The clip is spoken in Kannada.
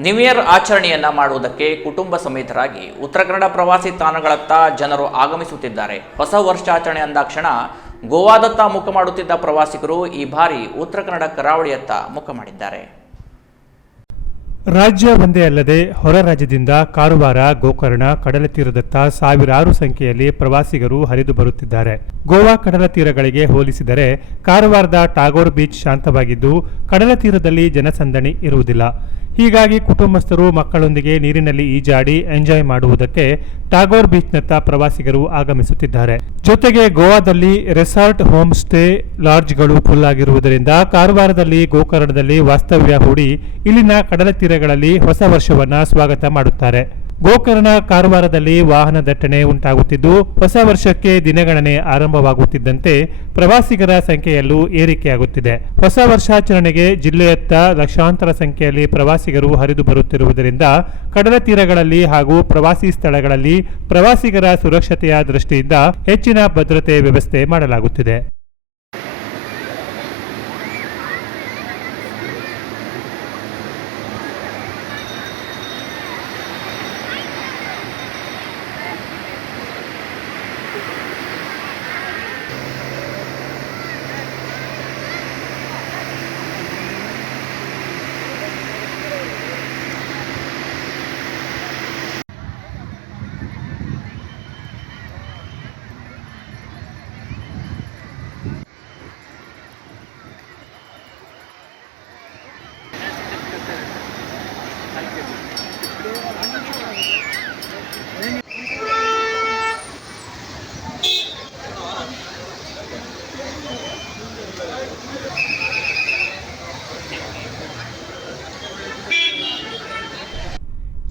ನ್ಯೂ ಇಯರ್ ಆಚರಣೆಯನ್ನ ಮಾಡುವುದಕ್ಕೆ ಕುಟುಂಬ ಸಮೇತರಾಗಿ ಉತ್ತರ ಕನ್ನಡ ಪ್ರವಾಸಿ ತಾಣಗಳತ್ತ ಜನರು ಆಗಮಿಸುತ್ತಿದ್ದಾರೆ. ಹೊಸ ವರ್ಷಾಚರಣೆ ಅಂದಾಕ್ಷಣ ಗೋವಾದತ್ತ ಮುಖ ಮಾಡುತ್ತಿದ್ದ ಪ್ರವಾಸಿಗರು ಈ ಬಾರಿ ಉತ್ತರ ಕನ್ನಡ ಕರಾವಳಿಯತ್ತ ಮುಖ ಮಾಡಿದ್ದಾರೆ. ರಾಜ್ಯ ಒಂದೇ ಅಲ್ಲದೆ ಹೊರ ರಾಜ್ಯದಿಂದ ಕಾರವಾರ, ಗೋಕರ್ಣ ಕಡಲ ತೀರದತ್ತ ಸಾವಿರಾರು ಸಂಖ್ಯೆಯಲ್ಲಿ ಪ್ರವಾಸಿಗರು ಹರಿದು ಬರುತ್ತಿದ್ದಾರೆ. ಗೋವಾ ಕಡಲ ತೀರಗಳಿಗೆ ಹೋಲಿಸಿದರೆ ಕಾರವಾರದ ಟಾಗೋರ್ ಬೀಚ್ ಶಾಂತವಾಗಿದ್ದು ಕಡಲ ತೀರದಲ್ಲಿ ಜನಸಂದಣಿ ಇರುವುದಿಲ್ಲ. ಹೀಗಾಗಿ ಕುಟುಂಬಸ್ಥರು ಮಕ್ಕಳೊಂದಿಗೆ ನೀರಿನಲ್ಲಿ ಈಜಾಡಿ ಎಂಜಾಯ್ ಮಾಡುವುದಕ್ಕೆ ಟಾಗೋರ್ ಬೀಚ್ನತ್ತ ಪ್ರವಾಸಿಗರು ಆಗಮಿಸುತ್ತಿದ್ದಾರೆ. ಜೊತೆಗೆ ಗೋವಾದಲ್ಲಿ ರೆಸಾರ್ಟ್ ಹೋಮ್ ಸ್ಟೇ ಲಾಡ್ಜ್ಗಳು ಫುಲ್ ಆಗಿರುವುದರಿಂದ ಕಾರವಾರದಲ್ಲಿ, ಗೋಕರ್ಣದಲ್ಲಿ ವಾಸ್ತವ್ಯ ಹೂಡಿ ಇಲ್ಲಿನ ಕಡಲ ತೀರಗಳಲ್ಲಿ ಹೊಸ ವರ್ಷವನ್ನ ಸ್ವಾಗತ ಮಾಡುತ್ತಾರೆ. ಗೋಕರ್ಣ ಕಾರವಾರದಲ್ಲಿ ವಾಹನ ದಟ್ಟಣೆ ಉಂಟಾಗುತ್ತಿದ್ದು, ಹೊಸ ವರ್ಷಕ್ಕೆ ದಿನಗಣನೆ ಆರಂಭವಾಗುತ್ತಿದ್ದಂತೆ ಪ್ರವಾಸಿಗರ ಸಂಖ್ಯೆಯಲ್ಲೂ ಏರಿಕೆಯಾಗುತ್ತಿದೆ. ಹೊಸ ವರ್ಷಾಚರಣೆಗೆ ಜಿಲ್ಲೆಯತ್ತ ಲಕ್ಷಾಂತರ ಸಂಖ್ಯೆಯಲ್ಲಿ ಪ್ರವಾಸಿಗರು ಹರಿದು ಬರುತ್ತಿರುವುದರಿಂದ ಕಡಲ ತೀರಗಳಲ್ಲಿ ಹಾಗೂ ಪ್ರವಾಸಿ ಸ್ಥಳಗಳಲ್ಲಿ ಪ್ರವಾಸಿಗರ ಸುರಕ್ಷತೆಯ ದೃಷ್ಟಿಯಿಂದ ಹೆಚ್ಚಿನ ಭದ್ರತೆ ವ್ಯವಸ್ಥೆ ಮಾಡಲಾಗುತ್ತಿದೆ.